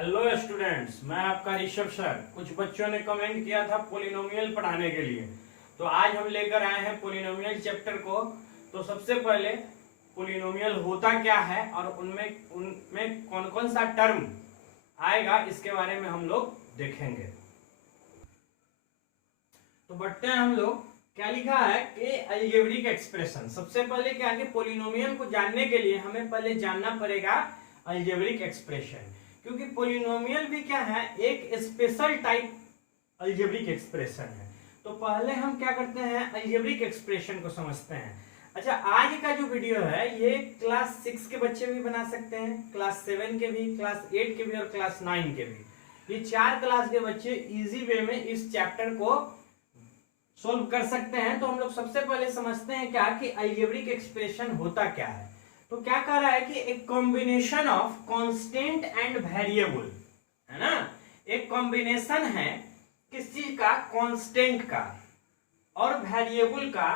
Hello students, मैं आपका Rishabh sir. कुछ बच्चों ने कमेंट किया था पोलिनोमियल पढ़ाने के लिए, तो आज हम लेकर आए हैं पोलिनोमियल चैप्टर को। तो सबसे पहले पोलिनोमियल होता क्या है और उनमें कौन कौन सा टर्म आएगा, इसके बारे में हम लोग देखेंगे। तो बढ़ते हैं हम लोग। क्या लिखा है कि अलजेब्रिक एक्सप्रेशन। सबसे पहले क्या है कि पोलिनोमियल को जानने के लिए हमें पहले जानना पड़ेगा अलजेब्रिक एक्सप्रेशन, क्योंकि पोलिनोमियल भी क्या है, एक स्पेशल टाइप अलजेब्रिक एक्सप्रेशन है। तो पहले हम क्या करते हैं, अलजेब्रिक एक्सप्रेशन को समझते हैं। अच्छा, आज का जो वीडियो है ये क्लास 6 के बच्चे भी बना सकते हैं, क्लास 7 के भी, क्लास 8 के भी और क्लास 9 के भी। ये 4 क्लास के बच्चे इजी वे में इस चैप्टर को सोल्व कर सकते हैं। तो हम लोग सबसे पहले समझते हैं क्या कि अलजेब्रिक एक्सप्रेशन होता क्या है। तो क्या कह रहा है कि एक combination of constant and variable, है ना। एक कॉम्बिनेशन है किस चीज का, कांस्टेंट का और वेरिएबल का,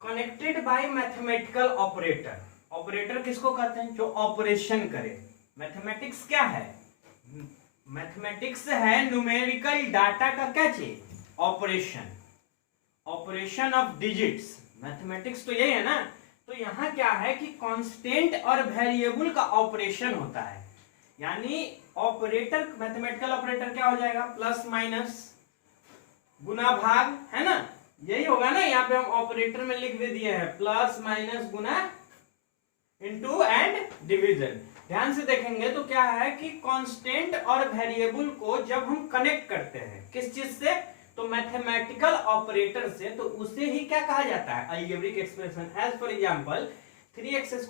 connected by mathematical operator. Operator किसको कहते हैं, जो ऑपरेशन करे। मैथमेटिक्स क्या है, मैथमेटिक्स है न्यूमेरिकल डाटा का क्या चीज, operation, operation of digits. Mathematics तो यही है ना। तो यहां क्या है कि कांस्टेंट और वेरिएबल का ऑपरेशन होता है, यानी ऑपरेटर, मैथमेटिकल ऑपरेटर क्या हो जाएगा, प्लस माइनस गुना भाग, है ना। यही होगा ना। यहाँ पे हम ऑपरेटर में लिख दे दिए हैं plus minus Guna into and division. ध्यान से देखेंगे तो क्या है कि कांस्टेंट और वेरिएबल को जब हम कनेक्ट करते हैं किस चीज से, तो मैथमेटिकल ऑपरेटर से, तो उसे ही क्या कहा जाता है, algebraic expression. As for example 3x² +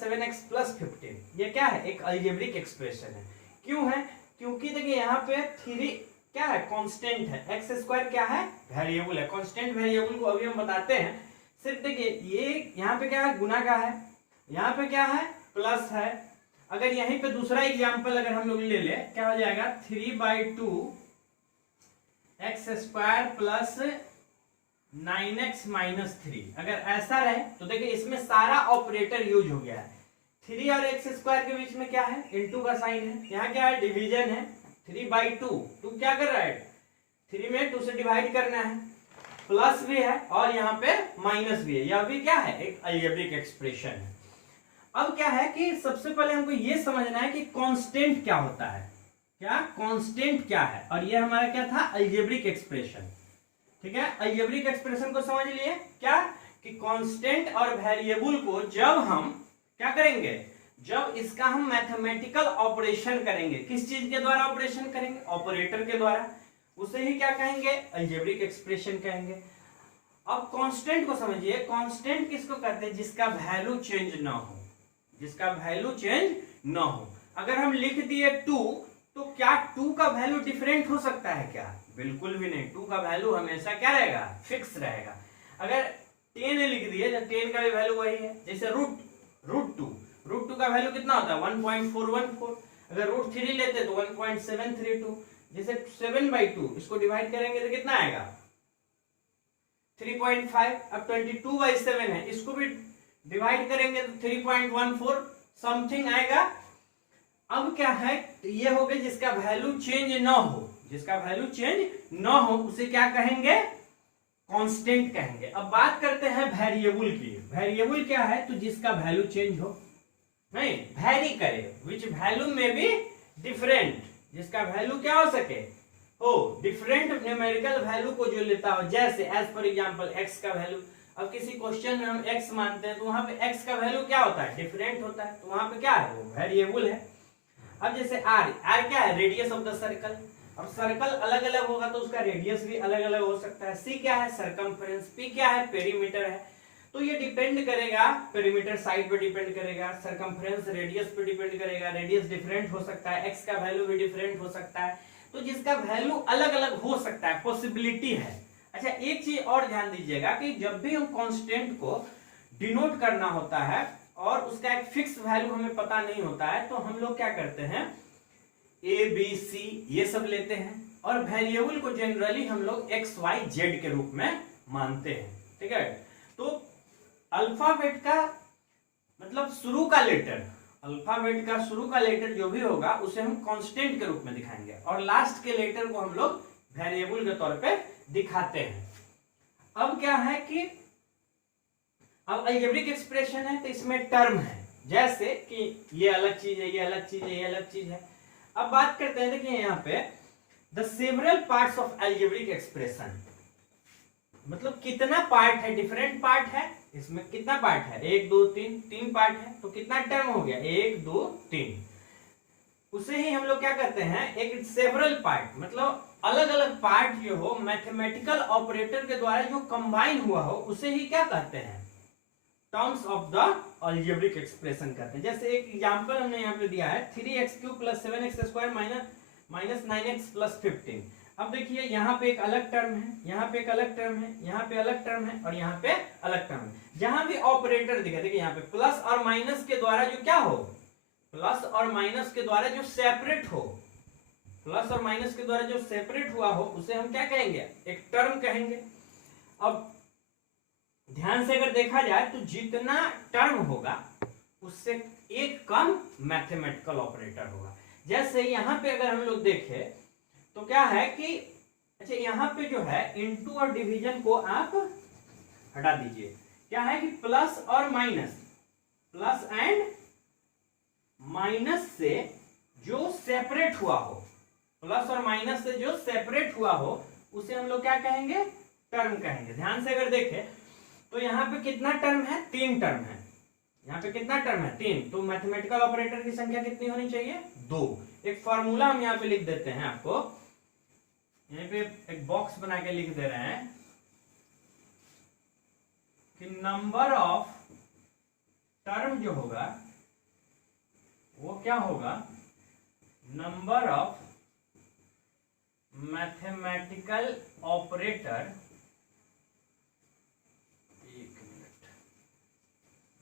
7x + 15, ये क्या है, एक अलजेब्रिक एक्सप्रेशन है। क्यों है, क्योंकि देखिए यहाँ पे 3 क्या है, कांस्टेंट है, x² क्या है, वेरिएबल है। कांस्टेंट वेरिएबल को अभी हम बताते हैं। सिर्फ देखिए ये यहाँ पे क्या है, गुना का है, यहाँ पे क्या है, प्लस है। अगर यहीं पे दूसरा एग्जाम्पल अगर हम लोग ले ले, क्या हो जाएगा, 3/2 x² + 9x - 3। अगर ऐसा रहे तो देखिए इसमें सारा ऑपरेटर यूज हो गया है। 3 और x² के बीच में क्या है, इनटू का साइन है। यहाँ क्या है, डिवीजन है। 3/2, 2 क्या कर रहा है, 3 में 2 से डिवाइड करना है। प्लस भी है और यहाँ पे माइनस भी है। यह भी क्या है, एक अलजेब्रिक एक्सप्रेशन है। अब क्या है कि सबसे पहले हमको ये समझना है कि कांस्टेंट क्या होता है, क्या कांस्टेंट क्या है, और ये हमारा क्या था, अलजेब्रिक एक्सप्रेशन। ठीक है, अलजेब्रिक एक्सप्रेशन को समझ लिए क्या, कि कांस्टेंट और वेरिएबल को जब हम क्या करेंगे, जब इसका हम मैथमेटिकल ऑपरेशन करेंगे, किस चीज के द्वारा ऑपरेशन करेंगे, ऑपरेटर के द्वारा, उसे ही क्या कहेंगे, अलजेब्रिक एक्सप्रेशन कहेंगे। अब कांस्टेंट को समझिए। कांस्टेंट किसको कहते हैं, जिसका वैल्यू चेंज ना हो, जिसका वैल्यू चेंज ना हो। अगर हम लिख दिए 2, तो क्या 2 का वैल्यू डिफरेंट हो सकता है क्या, बिल्कुल भी नहीं। 2 का वैल्यू हमेशा क्या रहेगा, फिक्स रहेगा। अगर 10 लिख दिए तो 10 का भी वैल्यू वही है। जैसे रूट टू का वैल्यू कितना होता है, 1.414। अगर √3 लेते तो 1.732। जैसे 7/2 इसको डिवाइड करेंगे तो कितना आएगा, 3.5। अब 22/7 है, इसको भी डिवाइड करेंगे तो 3.14 समथिंग आएगा। अब क्या है, ये हो गया जिसका वैल्यू चेंज ना हो, जिसका वैल्यू चेंज ना हो उसे क्या कहेंगे, कांस्टेंट कहेंगे। अब बात करते हैं वेरिएबल की। वेरिएबल क्या है, तो जिसका वैल्यू चेंज हो, नहीं वैरी करे, विच वैल्यू में बी डिफरेंट, जिसका वैल्यू क्या हो सके, हो डिफरेंट न्यूमेरिकल वैल्यू को जो लेता हो। जैसे एज फॉर एग्जांपल x का वैल्यू, अब किसी क्वेश्चन में हम x मानते हैं तो वहां पे x का वैल्यू क्या होता है, डिफरेंट होता है, तो वहां पे क्या है, वो वेरिएबल है। अब जैसे r क्या है, रेडियस ऑफ द सर्कल। अब सर्कल अलग अलग होगा तो उसका रेडियस भी अलग अलग हो सकता है। c क्या है, सरकमफ्रेंस। p क्या है, पेरीमीटर है। तो ये डिपेंड करेगा, पेरीमीटर साइड पे डिपेंड करेगा, सरकमफ्रेंस रेडियस पे डिपेंड करेगा। रेडियस डिफरेंट हो सकता है, x का वैल्यू भी डिफरेंट हो सकता है। तो जिसका वैल्यू अलग अलग हो सकता है, पॉसिबिलिटी है। अच्छा, एक चीज और ध्यान दीजिएगा कि जब भी हम कांस्टेंट को डिनोट करना होता है और उसका एक फिक्स वैल्यू हमें पता नहीं होता है, तो हम लोग क्या करते हैं, ABC ये सब लेते हैं, और वेरिएबल को जनरली हम लोग XYZ के रूप में मानते हैं। ठीक है, तो अल्फाबेट का मतलब शुरू का लेटर अल्फाबेट का शुरू का लेटर जो भी होगा उसे हम कांस्टेंट के रूप में दिखाएंगे और लास्ट के लेटर को हम लोग वेरिएबल के तौर पे दिखाते हैं। अब क्या है कि अब अलजेब्रिक एक्सप्रेशन है तो इसमें टर्म है, जैसे कि ये अलग चीज है, ये अलग चीज है, ये अलग चीज है। अब बात करते हैं, देखिए यहाँ पे the several parts of algebraic expression, मतलब कितना पार्ट है, डिफरेंट पार्ट है। इसमें कितना पार्ट है, 1 2 3, 3 पार्ट है, तो कितना टर्म हो गया, 1 2 3। उसे ही हम लोग क्या कहते हैं, एक सेवरल पार्ट, मतलब अलग अलग पार्ट जो हो मैथमेटिकल ऑपरेटर के द्वारा जो कंबाइन हुआ हो उसे ही क्या कहते हैं, terms of the algebraic expression कहते हैं। जैसे एक एग्जांपल हमने यहाँ पे दिया है 3x³ + 7x² - 9x + 15। अब देखिए यहाँ पे एक अलग टर्म है, यहाँ पे एक अलग टर्म है, यहाँ पे अलग टर्म है और यहाँ पे अलग टर्म है। जहां भी ऑपरेटर दिखा, देखिए यहाँ पे प्लस और माइनस के द्वारा जो क्या हो, प्लस और माइनस के द्वारा जो सेपरेट हो, प्लस और माइनस के द्वारा जो सेपरेट हुआ हो उसे हम क्या कहेंगे, एक टर्म कहेंगे। अब ध्यान से अगर देखा जाए तो जितना टर्म होगा उससे एक कम मैथमेटिकल ऑपरेटर होगा। जैसे यहाँ पे अगर हम लोग देखें तो क्या है कि अच्छा यहाँ पे जो है इनटू और डिवीजन को आप हटा दीजिए। क्या है कि प्लस और माइनस, प्लस एंड माइनस से जो सेपरेट हुआ हो, प्लस और माइनस से जो सेपरेट हुआ हो उसे हम लोग क्या कहेंगे, टर्म कहेंगे। ध्यान से अगर देखें तो यहाँ पे कितना टर्म है, 3 टर्म है। यहाँ पे कितना टर्म है, 3। तो मैथमेटिकल ऑपरेटर की संख्या कितनी होनी चाहिए, 2। एक फॉर्मूला हम यहाँ पे लिख देते हैं, आपको यहाँ पे एक बॉक्स बना के लिख दे रहे हैं कि नंबर ऑफ टर्म जो होगा वो क्या होगा, number of mathematical operator,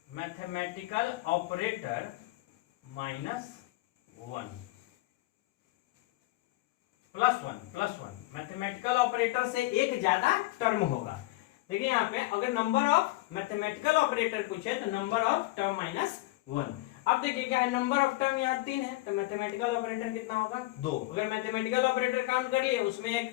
mathematical operator -1 +1 mathematical operator से एक ज्यादा टर्म होगा। देखिए यहाँ पे अगर नंबर ऑफ मैथमेटिकल ऑपरेटर पूछे तो नंबर ऑफ टर्म -1। अब देखिए क्या है, नंबर ऑफ टर्म यहाँ 3 है तो मैथमेटिकल ऑपरेटर कितना होगा, 2। अगर मैथमेटिकल ऑपरेटर काउंट कर लिए उसमें एक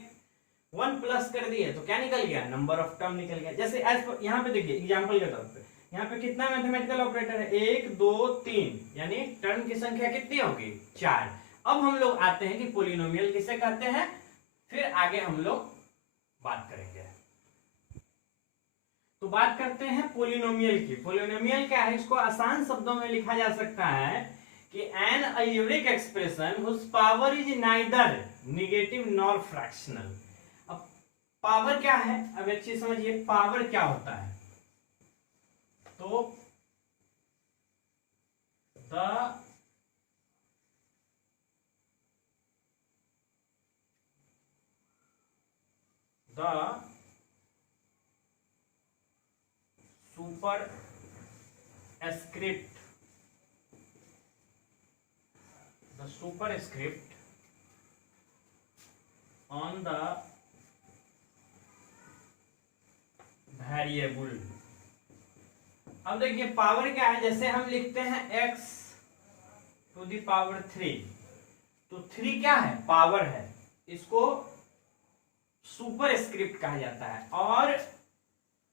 1 प्लस कर दिए तो क्या निकल गया, नंबर ऑफ टर्म निकल गया। जैसे यहाँ पे देखिए एग्जाम्पल के तौर पे यहाँ पे कितना मैथमेटिकल ऑपरेटर है, 1 2 3, यानी टर्म की संख्या कितनी होगी, 4। अब हम लोग आते हैं कि पोलिनोमियल किसे कहते हैं, फिर आगे हम लोग बात करेंगे। तो बात करते हैं पोलिनोमियल की। पोलिनोमियल क्या है, इसको आसान शब्दों में लिखा जा सकता है कि an algebraic expression whose power is neither negative nor fractional. अब पावर क्या है, अब एक चीज समझिए, पावर क्या होता है, तो the super script on the variable. अब देखिए पावर क्या है, जैसे हम लिखते हैं x⁴, तो 3 क्या है, पावर है, इसको सुपर स्क्रिप्ट कहा जाता है। और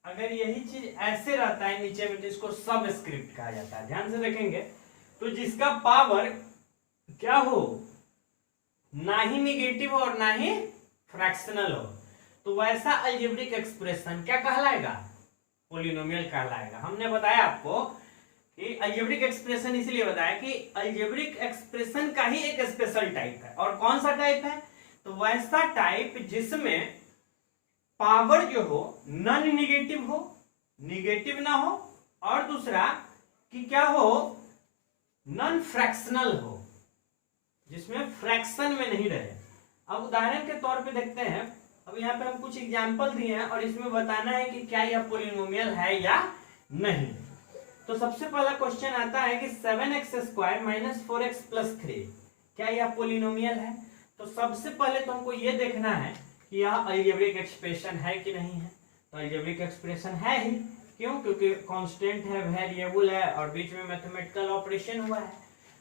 अगर यही चीज ऐसे रहता है नीचे में तो इसको सब स्क्रिप्ट कहा जाता है। ध्यान से देखेंगे तो जिसका पावर क्या हो, ना ही निगेटिव और ना ही फ्रैक्शनल हो, तो वैसा अलजेब्रिक एक्सप्रेशन क्या कहलाएगा, पोलिनोमियल कहलाएगा। हमने बताया आपको कि अलजेब्रिक एक्सप्रेशन इसलिए बताया कि अलजेब्रिक एक्सप्रेशन का ही एक स्पेशल टाइप है। और कौन सा टाइप है, तो वैसा टाइप जिसमें पावर जो हो नॉन निगेटिव हो, निगेटिव ना हो, और दूसरा कि क्या हो, नॉन फ्रैक्शनल हो, जिसमें फ्रैक्शन में नहीं रहे। अब उदाहरण के तौर पे देखते हैं, अब यहाँ पे हम कुछ एग्जाम्पल दिए हैं और इसमें बताना है कि क्या यह पोलिनोमियल है या नहीं। तो सबसे पहला क्वेश्चन आता है कि 7x² - 4x + 3 क्या यह पोलिनोमियल है। तो सबसे पहले तो हमको ये देखना है कि यह अलजेब्रिक एक्सप्रेशन है कि नहीं है। तो अलजेब्रिक एक्सप्रेशन है ही, क्यों, क्योंकि कांस्टेंट है, वेरिएबल है और बीच में मैथमेटिकल ऑपरेशन हुआ है।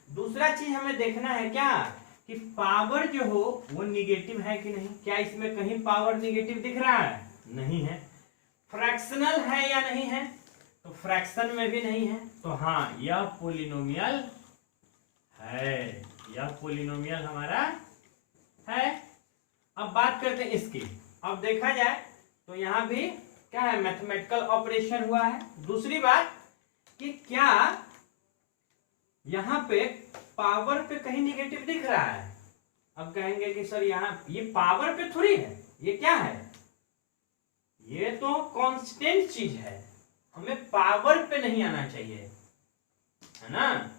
दूसरा चीज हमें देखना है क्या कि पावर जो हो वो निगेटिव है कि नहीं। क्या इसमें कहीं पावर निगेटिव दिख रहा है? नहीं है। फ्रैक्शनल है या नहीं है? तो फ्रैक्शन में भी नहीं है। तो हाँ, यह पोलिनोमियल है, यह पोलिनोमियल हमारा है। अब बात करते हैं इसकी। अब देखा जाए तो यहां भी क्या है, मैथमेटिकल ऑपरेशन हुआ है। दूसरी बात कि क्या यहां पे पावर पे कहीं निगेटिव दिख रहा है? अब कहेंगे कि सर यहाँ ये पावर पे थोड़ी है, ये क्या है, ये तो कांस्टेंट चीज है, हमें पावर पे नहीं आना चाहिए, है ना।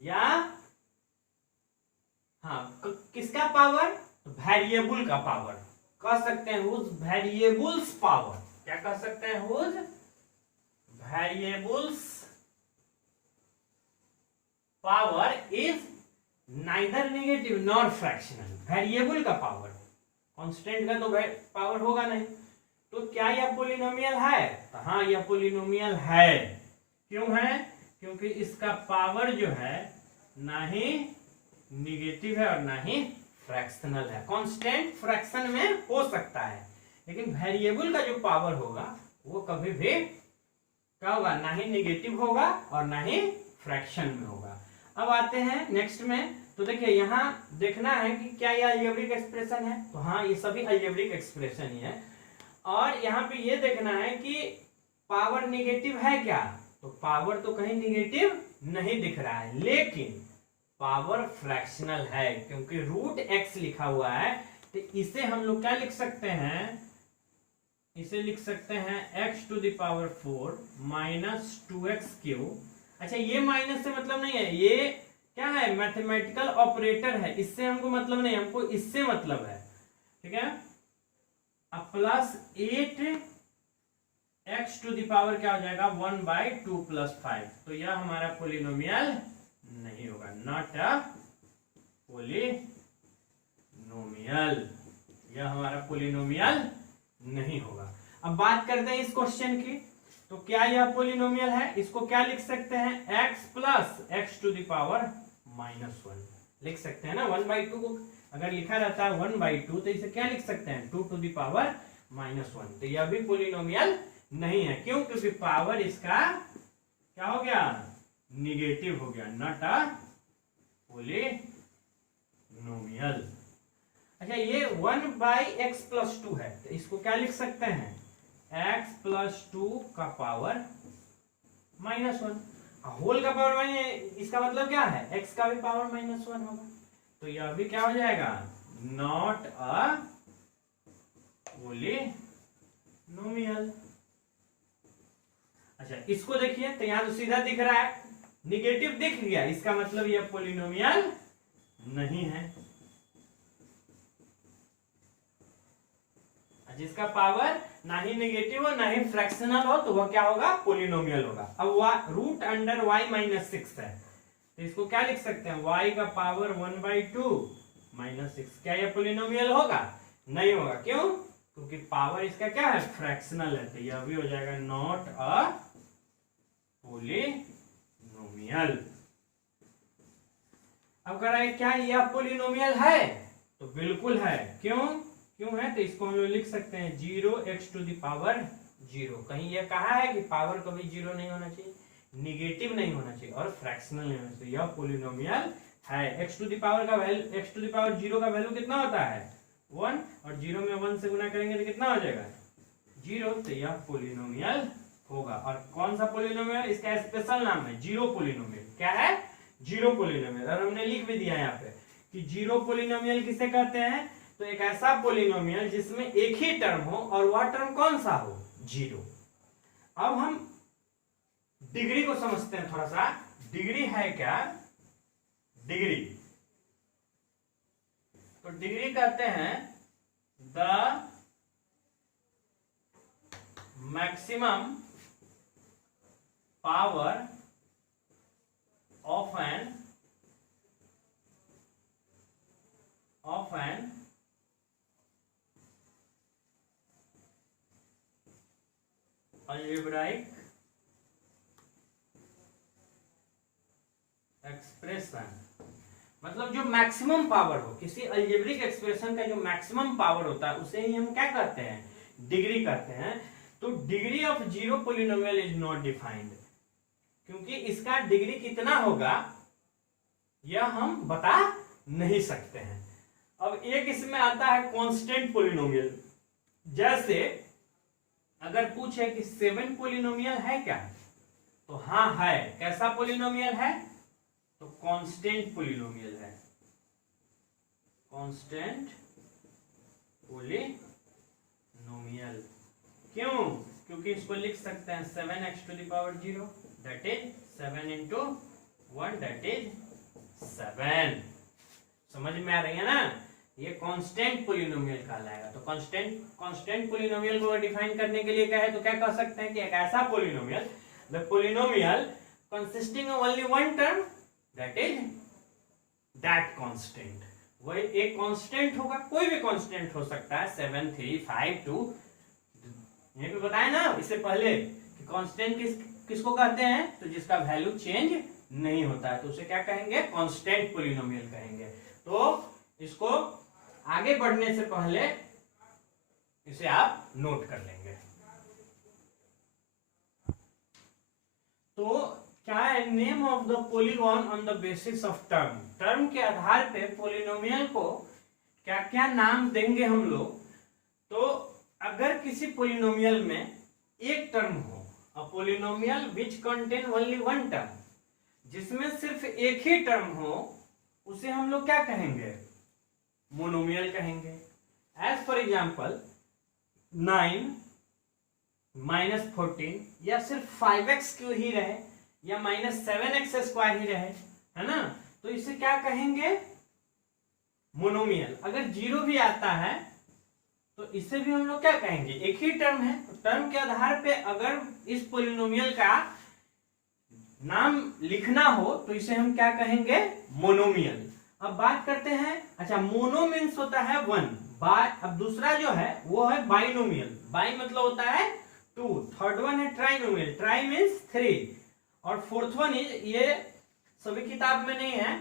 या हाँ, किसका पावर? वेरिएबल का पावर कह सकते हैं, हुज वेरिएबल्स पावर। क्या कह सकते हैं? Whose variables power is neither negative nor fractional. Variable का पावर, कांस्टेंट का तो पावर होगा नहीं। तो क्या यह पोलिनोमियल है? तो हाँ, यह पोलिनोमियल है। क्यों है? क्योंकि इसका पावर जो है ना ही निगेटिव है और ना ही फ्रैक्शनल है। कांस्टेंट फ्रैक्शन में हो सकता है, लेकिन वेरिएबल का जो पावर होगा वो कभी भी क्या होगा, ना ही निगेटिव होगा और ना ही फ्रैक्शन में होगा। अब आते हैं नेक्स्ट में। तो देखिए यहाँ देखना है कि क्या यह अलजेब्रिक एक्सप्रेशन है। तो हाँ, ये सभी अलजेब्रिक एक्सप्रेशन ही है। और यहाँ पे ये देखना है कि पावर निगेटिव है क्या। तो पावर तो कहीं निगेटिव नहीं दिख रहा है, लेकिन पावर फ्रैक्शनल है, क्योंकि रूट एक्स लिखा हुआ है। तो इसे हम लोग क्या लिख सकते हैं? इसे लिख सकते हैं x to the power 4 minus 2x³। अच्छा, ये माइनस से मतलब नहीं है, ये क्या है, मैथमेटिकल ऑपरेटर है, इससे हमको मतलब नहीं, हमको इससे मतलब है। ठीक है, अब plus 8x to the power क्या हो जाएगा, 1/2 + 5। तो यह हमारा पोलिनोमियल नहीं होगा, नॉट अ पोलिनोमियल, यह हमारा पोलिनोमियल नहीं होगा। अब बात करते हैं इस क्वेश्चन की। तो क्या यह पोलिनोमियल है? इसको क्या लिख सकते हैं, x plus x to the power -1 लिख सकते हैं ना। 1/2 को अगर लिखा रहता है 1/2 तो इसे क्या लिख सकते हैं, 2 टू द पावर -1। तो यह भी पोलिनोमियल नहीं है। क्यों? क्योंकि पावर इसका क्या हो गया, निगेटिव हो गया, नॉट अ पोलिनोमियल। अच्छा, ये 1/x + 2 है, तो इसको क्या लिख सकते हैं, x + 2 का पावर -1। होल का पावर इसका मतलब क्या है, x का भी पावर -1 होगा। तो यह भी क्या हो जाएगा, नॉट अ पोलिनोमियल। अच्छा, इसको देखिए तो यहां तो सीधा दिख रहा है, निगेटिव दिख गया, इसका मतलब यह पोलिनोमियल नहीं है। जिसका पावर ना ही नेगेटिव हो ना ही फ्रैक्शनल हो तो वह क्या होगा, पोलिनोमियल होगा। अब रूट अंडर y -6 है, तो इसको क्या लिख सकते हैं, y का पावर 1/2 -6। क्या यह पोलिनोमियल होगा? नहीं होगा। क्यों? क्योंकि पावर इसका क्या है, फ्रैक्शनल है। तो यह भी हो जाएगा नॉट अ पोलिनोमियल। अब कह रहा है क्या यह पोलिनोमियल है? तो बिल्कुल है। क्यों है? तो इसको हम लोग लिख सकते हैं 0x टू द पावर 0। कहीं यह कहा है कि पावर कभी 0 नहीं होना चाहिए, निगेटिव नहीं होना चाहिए और फ्रैक्शनल नहीं होना चाहिए। यह पोलिनोमियल है। x टू द पावर का value, x to the power 0 का वैल्यू कितना होता है, 1, और 0 में 1 से गुना करेंगे तो कितना हो जाएगा, 0। तो यह पोलिनोमियल होगा। और कौन सा पोलिनोमियल? इसका स्पेशल नाम है जीरो पोलिनोमियल। क्या है? Zero polynomial. और हमने लिख भी दिया यहाँ पे कि जीरो पोलिनोमियल किसे कहते हैं, तो एक ऐसा पोलिनोमियल जिसमें एक ही टर्म हो और वह टर्म कौन सा हो, 0। अब हम डिग्री को समझते हैं थोड़ा सा। डिग्री है क्या, डिग्री, तो डिग्री कहते हैं the maximum power of an algebraic expression मतलब जो मैक्सिमम पावर हो, किसी अलजेब्रिक एक्सप्रेशन का जो मैक्सिमम पावर होता है उसे ही हम क्या कहते हैं, डिग्री कहते हैं। तो degree of zero polynomial is not defined, क्योंकि इसका डिग्री कितना होगा यह हम बता नहीं सकते हैं। अब एक इसमें आता है कांस्टेंट पोलिनोमियल। जैसे अगर पूछे कि 7 पोलिनोमियल है क्या, तो हाँ है। कैसा पोलिनोमियल है, तो कांस्टेंट पोलिनोमियल है, कांस्टेंट पोलिनोमियल। क्यों, क्योंकि इसको लिख सकते हैं 7x⁻0 that is 7 × 1 that is 7। समझ में आ रही है ना, ये कांस्टेंट पोलिनोमियल कहलाएगा। तो कांस्टेंट पोलिनोमियल को डिफाइन करने के लिए क्या है, तो क्या कह सकते हैं कि एक ऐसा polynomial, the polynomial consisting of only one term that is that constant. वही एक कांस्टेंट होगा, कोई भी कांस्टेंट हो सकता है, 7, 3, 5, 2। यहीं पे बताया ना इससे पहले कि कांस्टेंट किसको कहते हैं, तो जिसका वैल्यू चेंज नहीं होता है, तो उसे क्या कहेंगे, कांस्टेंट पोलिनोमियल कहेंगे। तो इसको आगे बढ़ने से पहले इसे आप नोट कर लेंगे। तो क्या है, name of the polygon on the basis of term. Term के आधार पे पॉलिनोमियल को क्या क्या नाम देंगे हम लोग। तो अगर किसी पॉलिनोमियल में एक टर्म हो, a polynomial which contain only one term, जिसमें सिर्फ एक ही टर्म हो, उसे हम लोग क्या कहेंगे, मोनोमियल कहेंगे। एज फॉर एग्जाम्पल 9 - 14, या सिर्फ 5x क्यों ही रहे, या -7x² ही रहे, है ना, तो इसे क्या कहेंगे, मोनोमियल। अगर 0 भी आता है तो इसे भी हम लोग क्या कहेंगे, एक ही टर्म है। तो टर्म के आधार पे अगर इस पोलिनोमियल का नाम लिखना हो तो इसे हम क्या कहेंगे, मोनोमियल। अब बात करते हैं, अच्छा मोनो मीन्स होता है 1, बाय, अब दूसरा जो है वो है बाइनोमियल। बाई मतलब होता है 2, थर्ड वन है ट्राइनोमियल, ट्राई मीन्स 3, और फोर्थ वन इज, ये सभी किताब में नहीं है,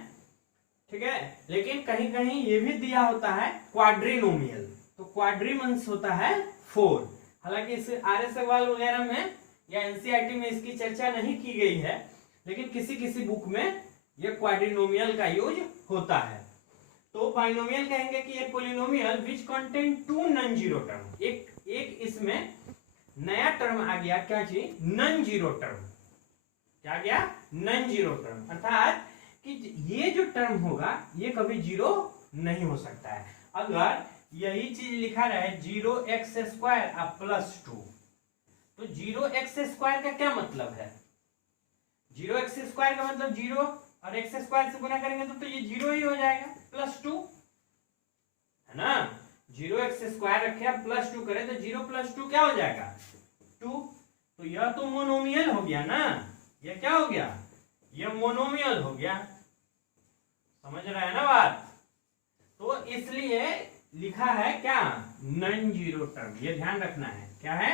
ठीक है, लेकिन कहीं कहीं ये भी दिया होता है क्वाड्रिनोमियल। तो क्वाड्री मीन्स होता है 4। हालांकि इस आर्य सवाल वगैरह में या एनसीईआरटी में इसकी चर्चा नहीं की गई है, लेकिन किसी किसी बुक में यह क्वाड्रिनोमियल का यूज होता है। तो बाइनोमियल कहेंगे कि ये polynomial which contain 2 non zero term. एक इसमें नया टर्म आ गया, क्या चीज, नॉन जीरो टर्म। क्या गया, नॉन जीरो टर्म, अर्थात कि ये जो टर्म होगा ये कभी जीरो नहीं हो सकता है। अगर यही चीज लिखा रहे 0x² +2, तो 0x² का क्या मतलब है, 0x² का मतलब 0 और x² से गुना करेंगे तो ये 0 ही हो जाएगा, +2, है ना। 0x² रखे +2 करें तो 0 + 2 क्या हो जाएगा, 2। तो यह तो मोनोमियल हो गया ना, यह क्या हो गया, यह मोनोमियल हो गया। समझ रहे हैं ना बात। तो इसलिए लिखा है क्या, नॉन जीरो टर्म, ये ध्यान रखना है, क्या है,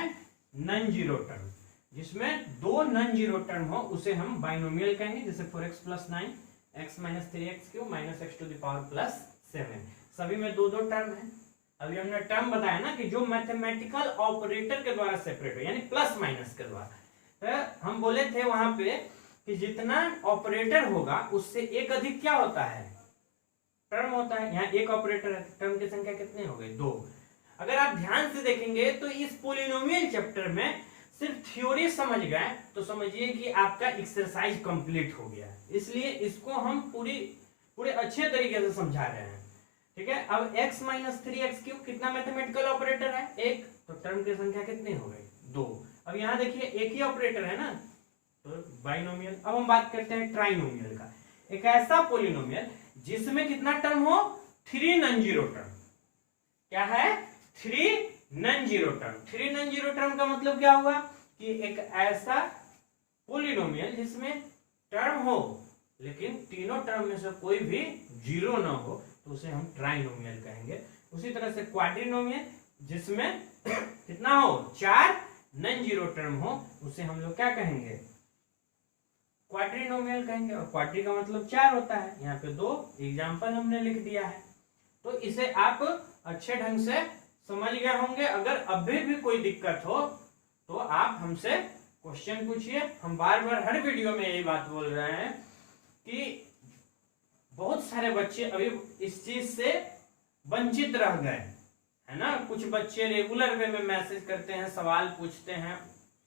नॉन जीरो टर्म। जिसमें 2 नॉन जीरो टर्म हो उसे हम बाइनोमियल कहेंगे, जैसे 4x + 9, x - 3x³ -x⁻+ 7। सभी में 2 टर्म है। अभी हमने टर्म बताया ना कि जो मैथमेटिकल ऑपरेटर के द्वारा सेपरेट हो, यानी प्लस माइनस के द्वारा। तो हम बोले थे वहां पे कि जितना ऑपरेटर होगा उससे एक अधिक क्या होता है, टर्म होता है। यहाँ एक ऑपरेटर है, टर्म की संख्या कितने हो गए, 2। अगर आप ध्यान से देखेंगे तो इस पोलिनोमियल चैप्टर में सिर्फ थ्योरी समझ गए तो समझिए कि आपका एक्सरसाइज कंप्लीट हो गया। इसलिए इसको हम पूरे अच्छे तरीके से समझा रहे हैं, ठीक है। अब x - 3x³ कितना मैथमेटिकल ऑपरेटर है, 1, तो टर्म की संख्या कितने हो गए, 2। अब यहाँ देखिए एक ही ऑपरेटर है ना, तो बाइनोमियल। अब हम बात करते हैं ट्राइनोमियल का, एक ऐसा पोलिनोमियल जिसमें कितना टर्म हो, 3 नॉन जीरो टर्म। क्या है, 3 non zero term. 3 non zero term का मतलब क्या हुआ कि एक ऐसा पोलिनोमियल जिसमें टर्म हो लेकिन तीनों टर्म में से कोई भी जीरो ना हो, तो उसे हम ट्राइनोमियल कहेंगे। उसी तरह से क्वाड्रिनोमियल, जिसमें कितना हो, 4 नॉन जीरो टर्म हो, उसे हम लोग क्या कहेंगे, क्वाड्रिनोमियल कहेंगे, और क्वाड्री का मतलब 4 होता है। यहाँ पे 2 एग्जाम्पल हमने लिख दिया है, तो इसे आप अच्छे ढंग से समझ गए होंगे। अगर अभी भी कोई दिक्कत हो तो आप हमसे क्वेश्चन पूछिए। हम बार बार हर वीडियो में यही बात बोल रहे हैं कि बहुत सारे बच्चे अभी इस चीज से वंचित रह गए, है ना। कुछ बच्चे रेगुलर वे में मैसेज करते हैं, सवाल पूछते हैं,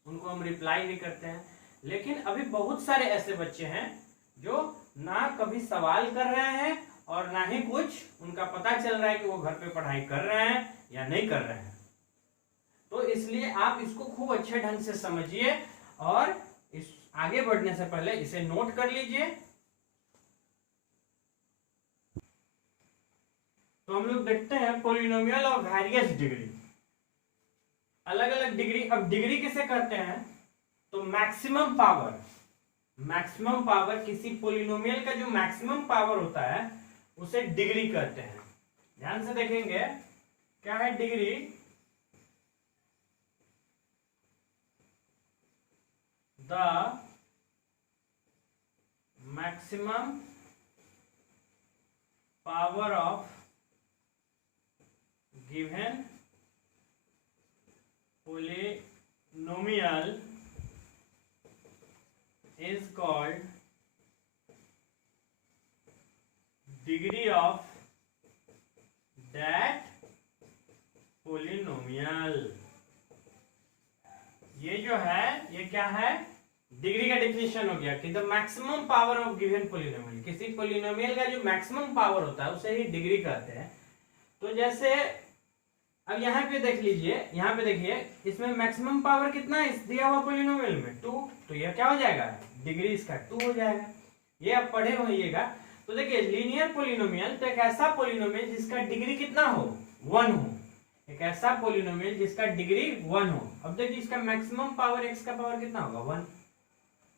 उनको हम रिप्लाई भी करते हैं, लेकिन अभी बहुत सारे ऐसे बच्चे हैं जो ना कभी सवाल कर रहे हैं और ना ही कुछ उनका पता चल रहा है कि वो घर पे पढ़ाई कर रहे हैं या नहीं कर रहे हैं। तो इसलिए आप इसको खूब अच्छे ढंग से समझिए और इस आगे बढ़ने से पहले इसे नोट कर लीजिए। तो हम लोग देखते हैं पॉलिनोमियल ऑफ वेरियस डिग्री, अलग अलग डिग्री। अब डिग्री किसे कहते हैं, तो मैक्सिमम पावर, मैक्सिमम पावर किसी पॉलिनोमियल का जो मैक्सिमम पावर होता है उसे डिग्री कहते हैं। ध्यान से देखेंगे क्या है degree, the maximum power of given polynomial is called degree of that polynomial। ये जो है ये क्या है, डिग्री का डेफिनेशन हो गया कि the maximum power of given polynomial, किसी पोलिनोमियल का जो मैक्सिमम पावर होता है उसे ही डिग्री कहते हैं। तो जैसे अब यहाँ पे देख लीजिए, यहाँ पे देखिए इसमें मैक्सिमम पावर कितना है इस दिया हुआ पोलिनोमियल में, 2, तो यह क्या हो जाएगा, डिग्री इसका 2 हो जाएगा। ये आप पढ़े होइएगा। तो देखिए लीनियर पोलिनोमियल तो एक ऐसा पोलिनोमियल जिसका डिग्री कितना हो, 1 हो, एक ऐसा पोलिनोमियल जिसका डिग्री 1 हो। अब देखिए इसका मैक्सिमम पावर x का पावर कितना होगा, 1,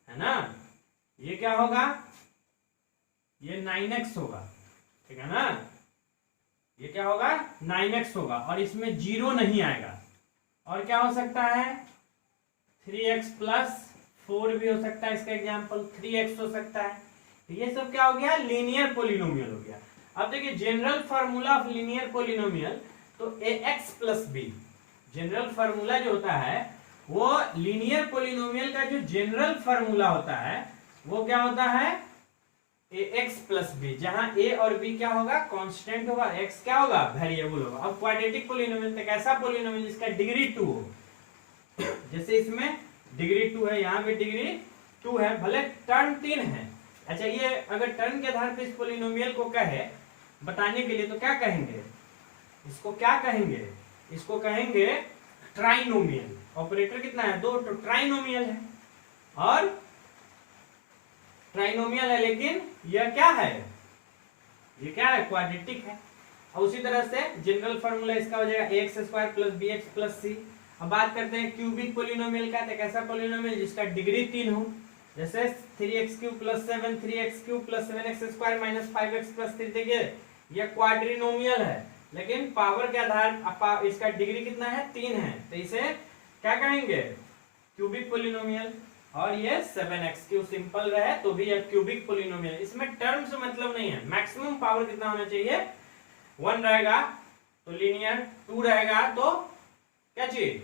है ना। ये क्या होगा, ये 9x होगा, ठीक है ना। ये क्या होगा, 9x होगा, और इसमें 0 नहीं आएगा। और क्या हो सकता है, 3x प्लस 4 भी हो सकता है, इसका एग्जाम्पल 3x हो सकता है। तो ये सब क्या हो गया, लीनियर पोलिनोमियल हो गया। अब देखिए general formula of linear polynomial, तो ax plus b, general formula जो होता है वो लीनियर पोलिनोमियल का जो जनरल फार्मूला होता है वो क्या होता है, ax प्लस b, जहां a और b क्या होगा, कांस्टेंट होगा, x क्या होगा, वेरिएबल होगा। अब क्वाड्रेटिक पोलिनोमियल तो कैसा पोलिनोमियल जिसका डिग्री 2 हो, जैसे इसमें डिग्री 2 है, यहाँ पे डिग्री 2 है, भले टर्म 3 है। अच्छा ये अगर टर्म के आधार पर इस पोलिनोमियल को कहे बताने के लिए तो क्या कहेंगे, इसको क्या कहेंगे, इसको कहेंगे ट्राइनोमियल। ऑपरेटर कितना है, 2, तो ट्राइनोमियल है। और ट्राइनोमियल है लेकिन यह क्या है, ये क्या है, क्वाड्रेटिक है। और उसी तरह से जनरल फार्मूला इसका हो जाएगा ax² plus bx plus c। अब बात करते हैं क्यूबिक पोलिनोमियल का, तो कैसा पोलिनोमियल जिसका डिग्री 3 हो, जैसे 3x³ plus 7, 3x³ plus 7x² minus 5x plus 3। देखिए यह क्वाड्रिनोमियल है लेकिन पावर के आधार इसका डिग्री कितना है, 3 है, तो इसे क्या कहेंगे, क्यूबिक पोलिनोमियल। और ये 7x³ सिंपल रहे तो भी यह क्यूबिक पोलिनोमियल। इसमें टर्म से मतलब नहीं है, मैक्सिमम पावर कितना होना चाहिए, 1 रहेगा तो लीनियर, 2 रहेगा तो क्या चीज,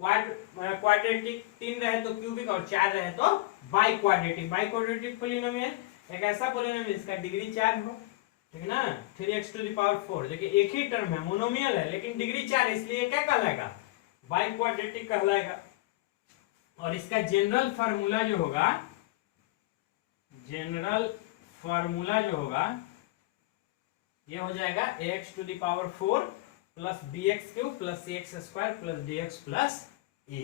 क्वाड्रेटिक, 3 रहे तो क्यूबिक और 4 रहे तो by quadratic. By quadratic polynomial एक ऐसा पोलिनोमियल जिसका डिग्री 4 हो, ठीक है ना। 3x⁴, देखिए एक ही टर्म है, मोनोमियल है लेकिन डिग्री 4 है, इसलिए क्या कहलाएगा, बाई क्वाड्रेटिक कहलाएगा। और इसका जनरल फार्मूला जो होगा, जनरल फार्मूला जो होगा ये हो जाएगा ax⁴ plus bx³ plus cx² plus dx plus e।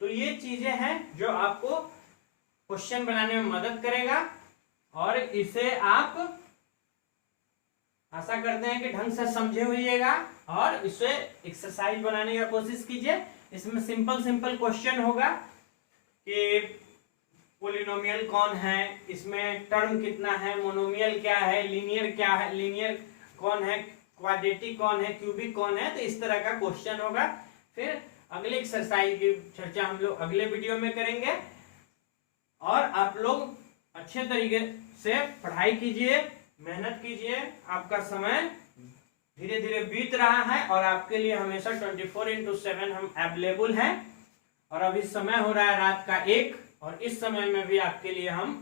तो ये चीजें हैं जो आपको क्वेश्चन बनाने में मदद करेगा और इसे आप आशा करते हैं कि ढंग से समझे होइएगा और इसे एक्सरसाइज बनाने की कोशिश कीजिए। इसमें सिंपल सिंपल क्वेश्चन होगा कि पोलिनोमियल कौन है, इसमें टर्म कितना है, मोनोमियल क्या है, लीनियर क्या है, लीनियर कौन है, क्वाड्रेटिक कौन है, क्यूबिक कौन है, तो इस तरह का क्वेश्चन होगा। फिर अगले एक्सरसाइज की चर्चा हम लोग अगले वीडियो में करेंगे। और आप लोग अच्छे तरीके से पढ़ाई कीजिए, मेहनत कीजिए। आपका समय धीरे धीरे बीत रहा है और आपके लिए हमेशा 24/7 हम अवेलेबल हैं। और अभी समय हो रहा है रात का 1, और इस समय में भी आपके लिए हम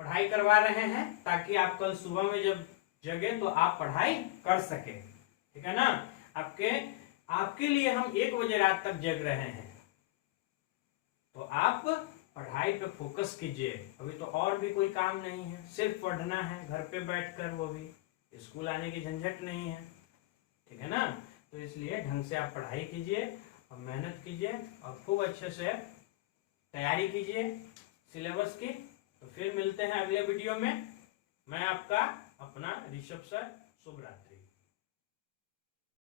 पढ़ाई करवा रहे हैं ताकि आप कल सुबह में जब जगे तो आप पढ़ाई कर सके। ठीक है ना? आपके लिए हम 1 बजे रात तक जग रहे हैं, तो आप पढ़ाई पे फोकस कीजिए। अभी तो और भी कोई काम नहीं है, सिर्फ पढ़ना है घर पे बैठकर, वो भी स्कूल आने की झंझट नहीं है। ठीक है ना? तो इसलिए ढंग से आप पढ़ाई कीजिए और मेहनत कीजिए और खूब अच्छे से तैयारी कीजिए सिलेबस की। तो फिर मिलते हैं अगले वीडियो में। मैं आपका अपना ऋषभ सर, शुभ रात्रि।